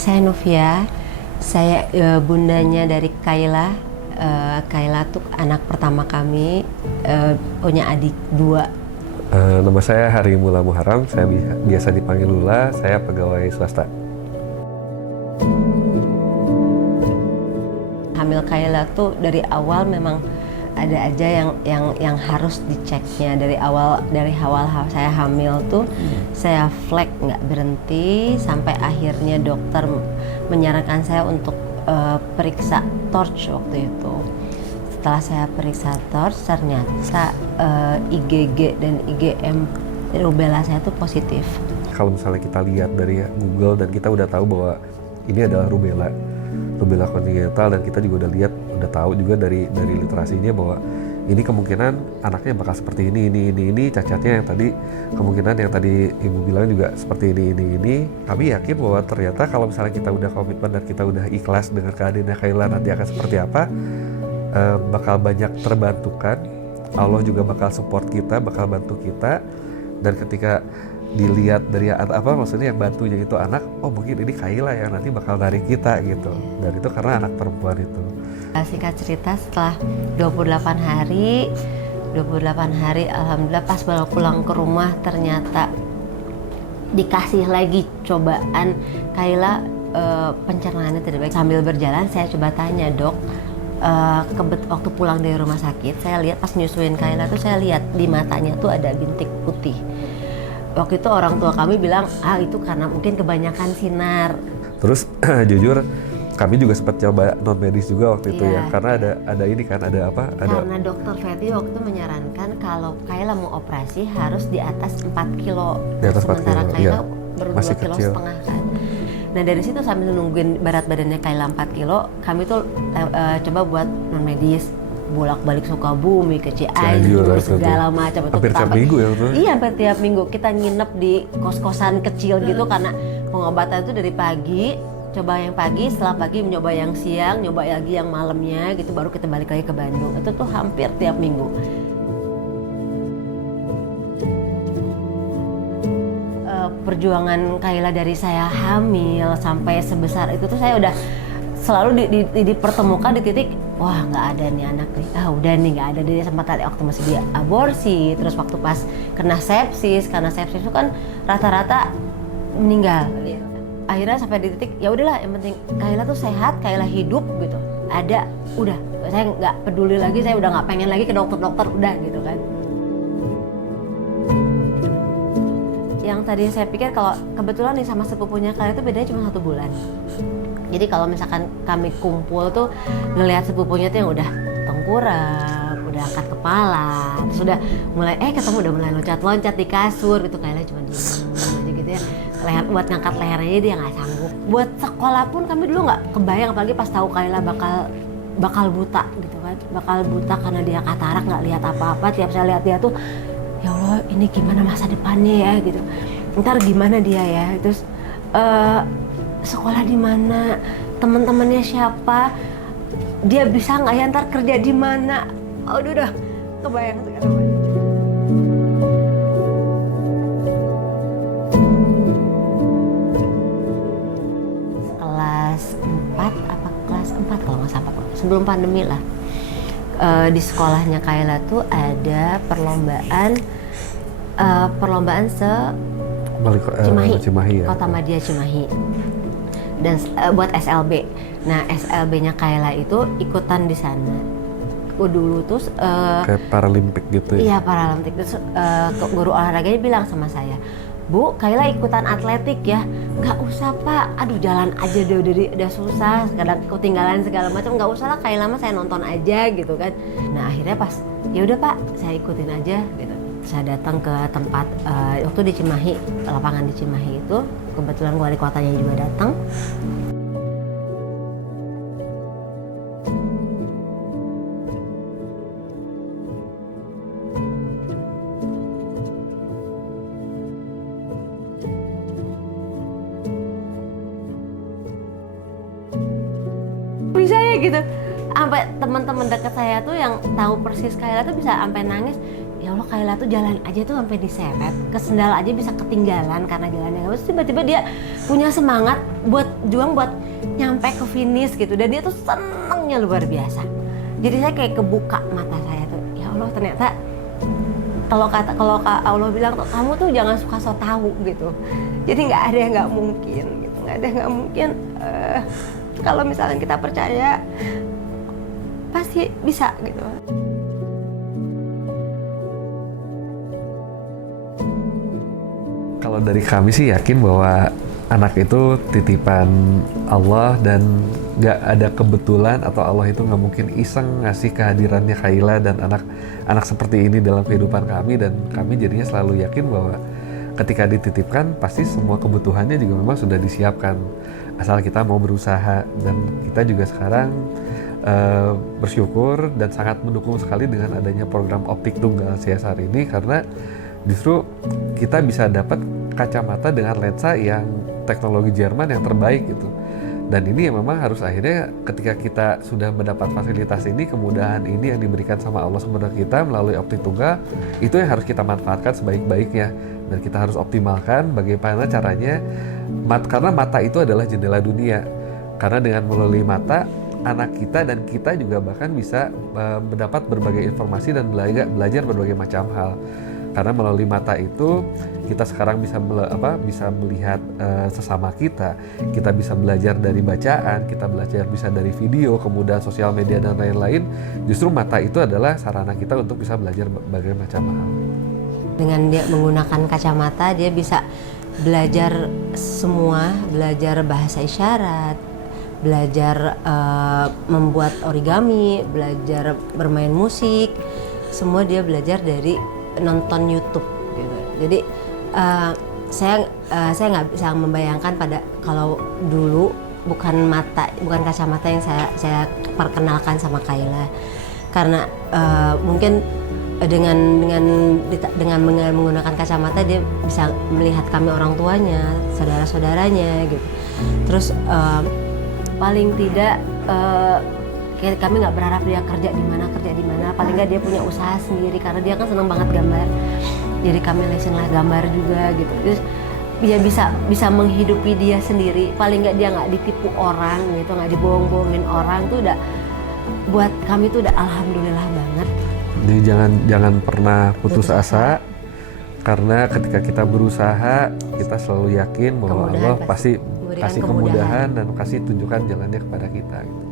Saya Novia, saya bundanya dari Kayla. Kayla tuh anak pertama kami, punya adik 2. Nama saya Harimula Muharram, saya biasa dipanggil Lula, saya pegawai swasta. Hamil Kayla tuh dari awal memang ada aja yang harus diceknya dari awal saya hamil tuh saya flag nggak berhenti sampai akhirnya dokter menyarankan saya untuk periksa torch waktu itu. Setelah saya periksa torch ternyata IgG dan IgM rubella saya tuh positif. Kalau misalnya kita lihat dari Google dan kita udah tahu bahwa ini adalah rubella congenital, dan kita juga udah tahu juga dari literasinya bahwa ini kemungkinan anaknya bakal seperti ini cacatnya yang tadi kemungkinan yang tadi ibu bilang juga seperti ini. Kami yakin bahwa ternyata kalau misalnya kita udah komitmen dan kita udah ikhlas dengan keadaannya Kayla nanti akan seperti apa, bakal banyak terbantukan. Allah juga bakal support kita, bakal bantu kita, dan ketika dilihat dari maksudnya yang bantunya itu anak, oh mungkin ini Kayla yang nanti bakal narik kita gitu, dan itu karena anak perempuan itu. Singkat cerita, setelah 28 hari alhamdulillah pas baru pulang ke rumah ternyata dikasih lagi cobaan Kayla, pencernaannya tidak baik. Sambil berjalan saya coba tanya, dok, waktu pulang dari rumah sakit saya lihat pas nyusuin Kayla tuh saya lihat di matanya tuh ada bintik putih. Waktu itu orang tua kami bilang, itu karena mungkin kebanyakan sinar. Terus jujur kami juga sempat coba non medis juga waktu itu ya, karena ada ini kan Karena dokter Fetty waktu itu menyarankan kalau Kayla mau operasi harus di atas 4 kilo. Di atas 4 sementara kilo, Kayla iya. baru Masih 2,5 kilo kecil. kan. Nah dari situ sambil nungguin berat badannya Kayla 4 kilo, kami tuh coba buat non medis, bolak-balik Sukabumi ke Cianjur segala macam. Hampir tiap minggu ya betul? Iya, hampir tiap minggu kita nginep di kos-kosan kecil gitu karena pengobatan itu dari pagi, coba yang pagi, setelah pagi mencoba yang siang, nyoba lagi yang malamnya gitu, baru kita balik lagi ke Bandung. Itu tuh hampir tiap minggu. Perjuangan Kayla dari saya hamil sampai sebesar itu tuh saya udah selalu dipertemukan di titik, wah nggak ada nih anak nih, udah nih nggak ada. Dia sempat tadi waktu masih di aborsi, terus waktu pas kena sepsis, karena sepsis itu kan rata-rata meninggal. Akhirnya sampai di titik, ya udahlah yang penting Kayla tuh sehat, Kayla hidup gitu. Ada, udah, saya nggak peduli lagi, saya udah nggak pengen lagi ke dokter-dokter, udah gitu kan. Yang tadi saya pikir kalau kebetulan nih sama sepupunya Kayla itu bedanya cuma 1 bulan. Jadi kalau misalkan kami kumpul tuh ngelihat sepupunya tuh yang udah tengkurap, udah angkat kepala, terus udah mulai ketemu udah mulai loncat-loncat di kasur gitu, Kayla cuma diem aja gitu ya. Leher, buat ngangkat lehernya dia nggak sanggup. Buat sekolah pun kami dulu nggak kebayang, apalagi pas tahu Kayla bakal buta gitu kan, bakal buta karena dia katarak, nggak lihat apa-apa. Tiap saya lihat dia tuh, ya Allah ini gimana masa depannya ya gitu. Ntar gimana dia ya, terus sekolah di mana, teman-temannya siapa, dia bisa nggak ya ntar kerja di mana. Aduh udah kebayang segala macam. Kelas 4 apa kelas 4 kalau nggak salah, sebelum pandemi lah, di sekolahnya Kayla tuh ada perlombaan Cimahi, ya. Kota Madya Cimahi, dan buat SLB. Nah SLB-nya Kayla itu ikutan di sana. Dulu tuh kayak Paralimpik gitu ya? Iya Paralimpik. Terus guru olahraganya bilang sama saya, Bu, Kayla ikutan atletik ya? Nggak usah Pak, aduh jalan aja deh, udah susah, kadang ketinggalan segala macam, nggak usah lah Kayla mah saya nonton aja gitu kan. Nah akhirnya pas, ya udah Pak, saya ikutin aja gitu. Saya datang ke tempat waktu di Cimahi, lapangan di Cimahi itu, kebetulan wali kotanya juga datang. Bisa ya gitu, sampai teman-teman dekat saya tuh yang tahu persis Kayla tuh bisa sampai nangis, ya Allah Kayla tuh jalan aja tuh sampai diseret, ke sendal aja bisa ketinggalan karena jalannya nggak bagus. Tiba-tiba dia punya semangat buat juang buat nyampe ke finish gitu, dan dia tuh senengnya luar biasa. Jadi saya kayak kebuka mata saya tuh, ya Allah ternyata kalau Allah bilang tuh kamu tuh jangan suka so tahu gitu. Jadi nggak ada yang nggak mungkin gitu, nggak ada yang nggak mungkin. Kalau misalnya kita percaya pasti bisa gitu. Kalau dari kami sih yakin bahwa anak itu titipan Allah dan nggak ada kebetulan, atau Allah itu nggak mungkin iseng ngasih kehadirannya Kayla dan anak seperti ini dalam kehidupan kami, dan kami jadinya selalu yakin bahwa ketika dititipkan pasti semua kebutuhannya juga memang sudah disiapkan asal kita mau berusaha. Dan kita juga sekarang bersyukur dan sangat mendukung sekali dengan adanya program Optik Tunggal CSR ini, karena justru kita bisa dapat kacamata dengan lensa yang teknologi Jerman yang terbaik gitu. Dan ini yang memang harus akhirnya ketika kita sudah mendapat fasilitas ini, kemudahan ini yang diberikan sama Allah SWT kita melalui Optik Tunggal, itu yang harus kita manfaatkan sebaik-baiknya. Dan kita harus optimalkan bagaimana caranya, karena mata itu adalah jendela dunia. Karena dengan melalui mata, anak kita dan kita juga bahkan bisa mendapat berbagai informasi dan belajar berbagai macam hal. Karena melalui mata itu kita sekarang bisa melihat sesama kita bisa belajar dari bacaan, kita belajar bisa dari video, kemudian sosial media dan lain-lain. Justru mata itu adalah sarana kita untuk bisa belajar berbagai macam hal. Dengan dia menggunakan kacamata, dia bisa belajar semua, belajar bahasa isyarat, belajar membuat origami, belajar bermain musik, semua dia belajar dari nonton YouTube gitu. Jadi saya nggak bisa membayangkan pada kalau dulu bukan kacamata yang saya perkenalkan sama Kayla, karena mungkin dengan menggunakan kacamata dia bisa melihat kami orang tuanya, saudara-saudaranya gitu. Terus paling tidak kami nggak berharap dia kerja di mana, paling nggak dia punya usaha sendiri karena dia kan senang banget gambar. Jadi kami lesin lah gambar juga gitu. Terus dia bisa menghidupi dia sendiri, paling nggak dia nggak ditipu orang gitu, nggak dibohong-bohongin orang, tuh udah buat kami tuh udah alhamdulillah banget. Jadi jangan pernah putus asa, karena ketika kita berusaha kita selalu yakin bahwa Allah pasti kasih kemudahan dan kasih tunjukkan jalannya kepada kita gitu.